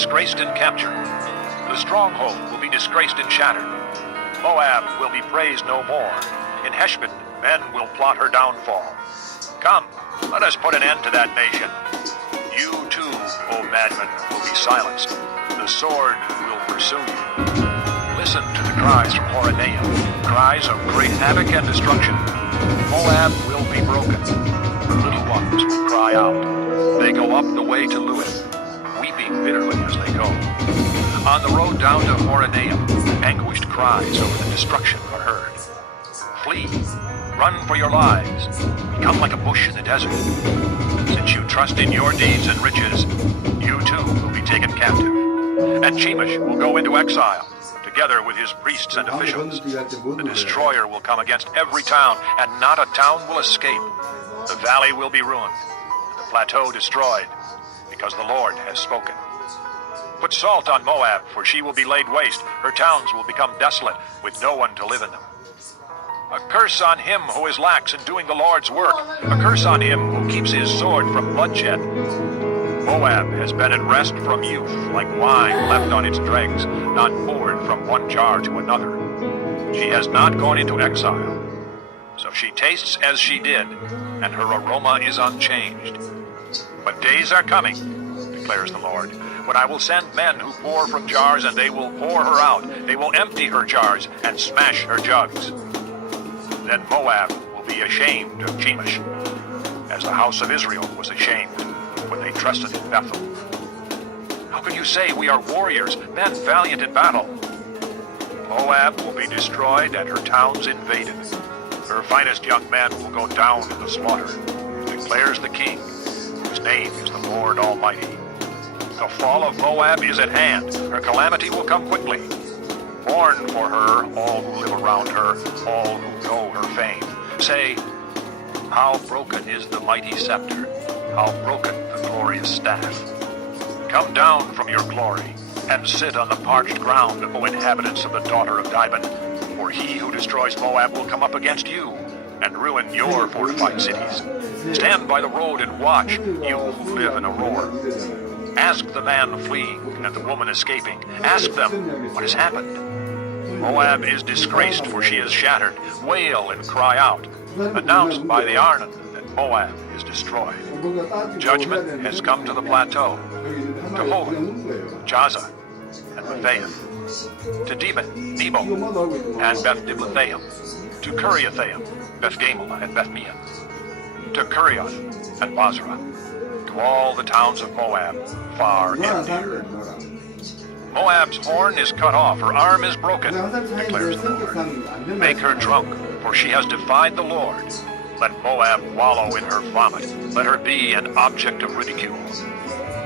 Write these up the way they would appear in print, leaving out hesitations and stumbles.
disgraced and captured. The stronghold will be disgraced and shattered. Moab will be praised no more. In Heshbon, men will plot her downfall. Come, let us put an end to that nation. You too, O madmen, will be silenced. The sword will pursue you. Listen to the cries from Horonaim, cries of great havoc and destruction. Moab will be broken. Her little ones will cry out. They go up the way to Lewis, weeping bitterly as they go. On the road down to Horonaim, anguished cries over the destruction are heard. Flee, run for your lives, become like a bush in the desert. Since you trust in your deeds and riches, you too will be taken captive. And Shemesh will go into exile, together with his priests and officials. The destroyer will come against every town, and not a town will escape. The valley will be ruined, and the plateau destroyed, because the Lord has spoken. Put salt on Moab, for she will be laid waste. Her towns will become desolate, with no one to live in them. A curse on him who is lax in doing the Lord's work. A curse on him who keeps his sword from bloodshed. Moab has been at rest from youth, like wine left on its dregs, not poured from one jar to another. She has not gone into exile. So she tastes as she did, and her aroma is unchanged. But days are coming, declares the Lord, when I will send men who pour from jars, and they will pour her out. They will empty her jars and smash her jugs. Then Moab will be ashamed of Shemesh, as the house of Israel was ashamed when they trusted in Bethel. How can you say we are warriors, men valiant in battle? Moab will be destroyed and her towns invaded. Her finest young men will go down in the slaughter, declares the King, whose name is the Lord Almighty. The fall of Moab is at hand. Her calamity will come quickly. Mourn for her, all who live around her, all who know her fame. Say, how broken is the mighty scepter, how broken the glorious staff. Come down from your glory, and sit on the parched ground, O inhabitants of the daughter of Dibon. For he who destroys Moab will come up against you, and ruin your fortified cities. Stand by the road and watch, you who live in Aurora. Ask the man fleeing and the woman escaping. Ask them what has happened. Moab is disgraced, for she is shattered. Wail and cry out. Announce by the Arnon that Moab is destroyed. Judgment has come to the plateau, to Holah, Jaza, and Mephaim, to Dibon, Nebo, and Beth-Diblathaim, to Kiriathaim, Beth-Gamel, and Beth-Meon, to Kerioth and Basra, to all the towns of Moab, far and near. Moab's horn is cut off, her arm is broken, declares the Lord. Make her drunk, for she has defied the Lord. Let Moab wallow in her vomit. Let her be an object of ridicule.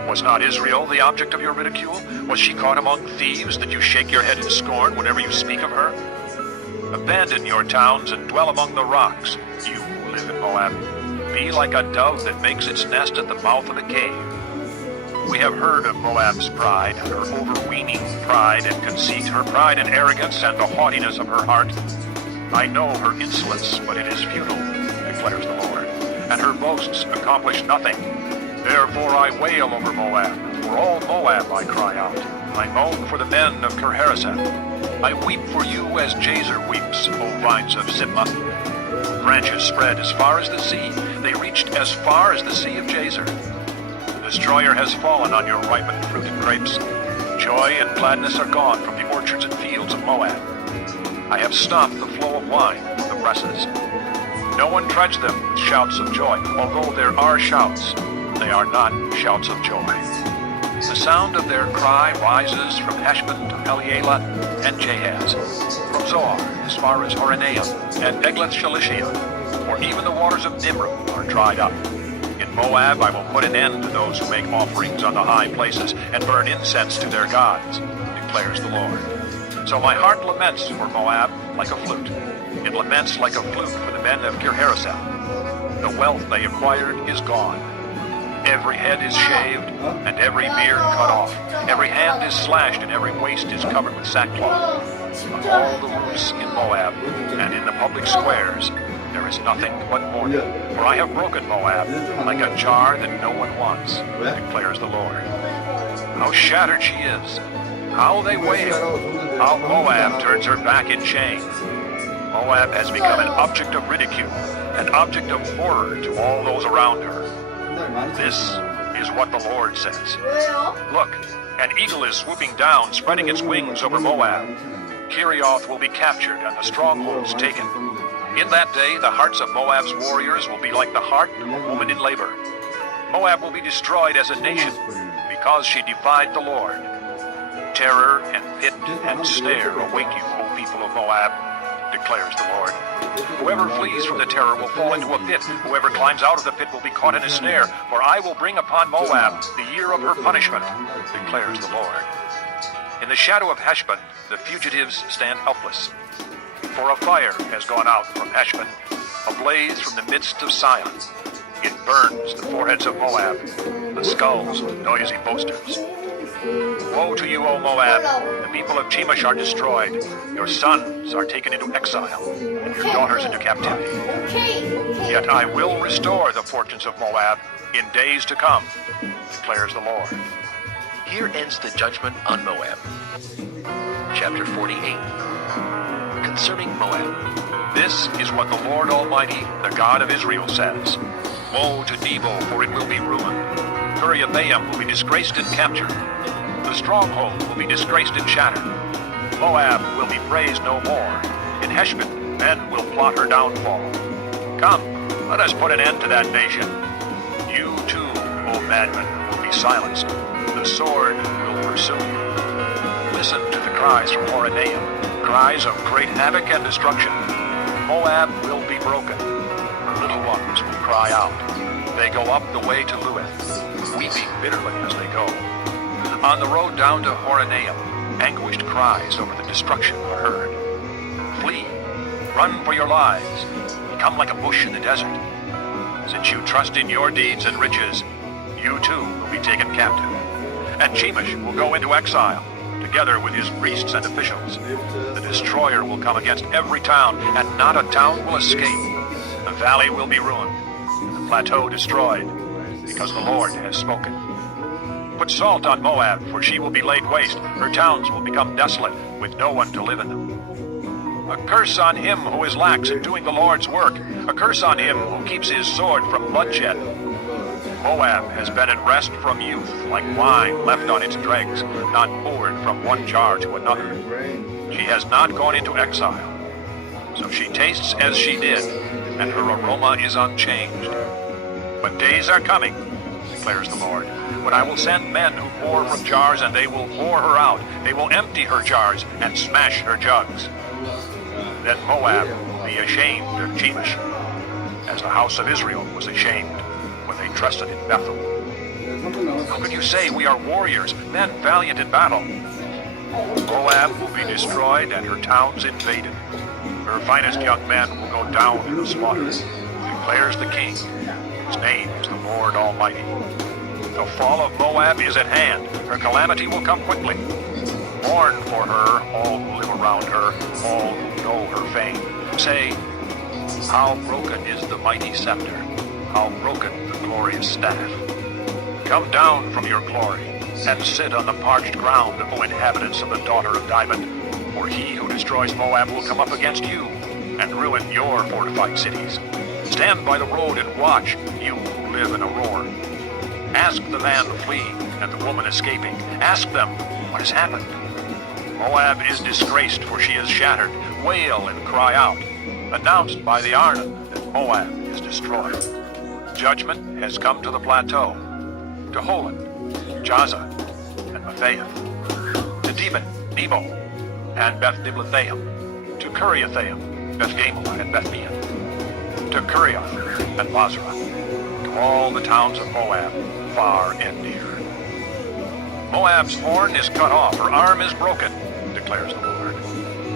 Was not Israel the object of your ridicule? Was she caught among thieves that you shake your head in scorn whenever you speak of her? Abandon your towns and dwell among the rocks, you who live in Moab. Be like a dove that makes its nest at the mouth of a cave. We have heard of Moab's pride, her overweening pride and conceit, her pride and arrogance and the haughtiness of her heart. I know her insolence, but it is futile, declares the Lord, and her boasts accomplish nothing. Therefore I wail over Moab, for all Moab I cry out. I moan for the men of Kirharaseth. I weep for you as Jazer weeps, O vines of Sibmah. Branches spread as far as the sea. They reached as far as the sea of Jazer. The destroyer has fallen on your ripened fruit and grapes. Joy and gladness are gone from the orchards and fields of Moab. I have stopped the flow of wine from the presses. No one treads them with shouts of joy. Although there are shouts, they are not shouts of joy. The sound of their cry rises from Heshbon to Elealeh and Jahaz, from Zoar as far as Horonaim and Eglath-Shalishah, for even the waters of Nimrim are dried up. In Moab I will put an end to those who make offerings on the high places and burn incense to their gods, declares the Lord. So my heart laments for Moab like a flute. It laments like a flute for the men of Kirharaseth. The wealth they acquired is gone. Every head is shaved, and every beard cut off. Every hand is slashed, and every waist is covered with sackcloth. On all the roofs in Moab, and in the public squares, there is nothing but mourning. For I have broken Moab like a jar that no one wants, declares the Lord. how shattered she is, how they wail, how Moab turns her back in shame. Moab has become an object of ridicule, an object of horror to all those around her. This is what the Lord says. Look, an eagle is swooping down, spreading its wings over Moab. Kerioth will be captured and the strongholds taken. In that day, the hearts of Moab's warriors will be like the heart of a woman in labor. Moab will be destroyed as a nation because she defied the Lord. Terror and pit and snare await you, O people of Moab, declares the Lord. Whoever flees from the terror will fall into a pit. Whoever climbs out of the pit will be caught in a snare, for I will bring upon Moab the year of her punishment, declares the Lord. In the shadow of Heshbon, the fugitives stand helpless. For a fire has gone out from Heshbon, a blaze from the midst of Sion. It burns the foreheads of Moab, the skulls of noisy boasters. Woe to you, O Moab! The people of Chemosh are destroyed. Your sons are taken into exile, and your daughters into captivity. Yet I will restore the fortunes of Moab in days to come, declares the Lord. Here ends the judgment on Moab. Chapter 48. Concerning Moab. This is what the Lord Almighty, the God of Israel, says. Woe to Nebo, for it will be ruined. Kiriathaim will be disgraced and captured. The stronghold will be disgraced and shattered. Moab will be praised no more. In Heshbon, men will plot her downfall. Come, let us put an end to that nation. You too, O madmen, will be silenced. The sword will pursue you. Listen to the cries from Horonaim, cries of great havoc and destruction. Moab will be broken. Her little ones will cry out. They go up the way to Luith, weeping bitterly as they go. On the road down to Horonaim, anguished cries over the destruction are heard. Flee, run for your lives, become like a bush in the desert. Since you trust in your deeds and riches, you too will be taken captive. And Chemosh will go into exile, together with his priests and officials. The destroyer will come against every town, and not a town will escape. The valley will be ruined, and the plateau destroyed, because the Lord has spoken. Put salt on Moab, for she will be laid waste. Her towns will become desolate, with no one to live in them. A curse on him who is lax in doing the Lord's work. A curse on him who keeps his sword from bloodshed. Moab has been at rest from youth, like wine left on its dregs, not poured from one jar to another. She has not gone into exile. So she tastes as she did, and her aroma is unchanged. But days are coming, declares the Lord, when I will send men who pour from jars, and they will pour her out. They will empty her jars and smash her jugs. Then Moab will be ashamed of Chemosh, as the house of Israel was ashamed when they trusted in Bethel. How can you say we are warriors, men valiant in battle? Moab will be destroyed and her towns invaded. Her finest young men will go down in the slaughter, declares the King. His name is the Lord Almighty. The fall of Moab is at hand. Her calamity will come quickly. Mourn for her, all who live around her, all who know her fame. Say, how broken is the mighty scepter, how broken the glorious staff. Come down from your glory, and sit on the parched ground, O inhabitants of the daughter of Diamond, for he who destroys Moab will come up against you, and ruin your fortified cities. Stand by the road and watch, you who live in Aurora. Ask the man fleeing and the woman escaping. Ask them what has happened. Moab is disgraced, for she is shattered. Wail and cry out, announced by the Arnon that Moab is destroyed. Judgment has come to the plateau, to Holon, Jaza, and Matthaeth, to Debon, Nebo, and Beth-Diblathaim, to Kiriathaim, Beth-Gamel, and Beth-Meon, to Kerioth and Bozrah, to all the towns of Moab, far and near. Moab's horn is cut off, her arm is broken, declares the Lord.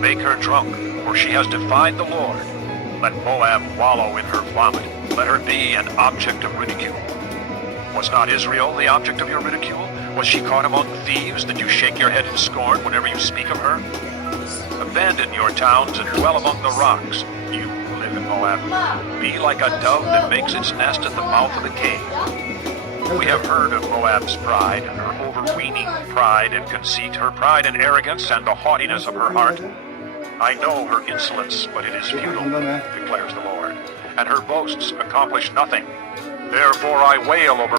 Make her drunk, for she has defied the Lord. Let Moab wallow in her vomit. Let her be an object of ridicule. Was not Israel the object of your ridicule? Was she caught among thieves that you shake your head in scorn whenever you speak of her? Abandon your towns and dwell among the rocks, you who live in Moab. Be like a dove that makes its nest at the mouth of a cave. We have heard of Moab's pride, and her overweening pride and conceit, her pride and arrogance, and the haughtiness of her heart. I know her insolence, but it is futile, declares the Lord, and her boasts accomplish nothing. Therefore I wail over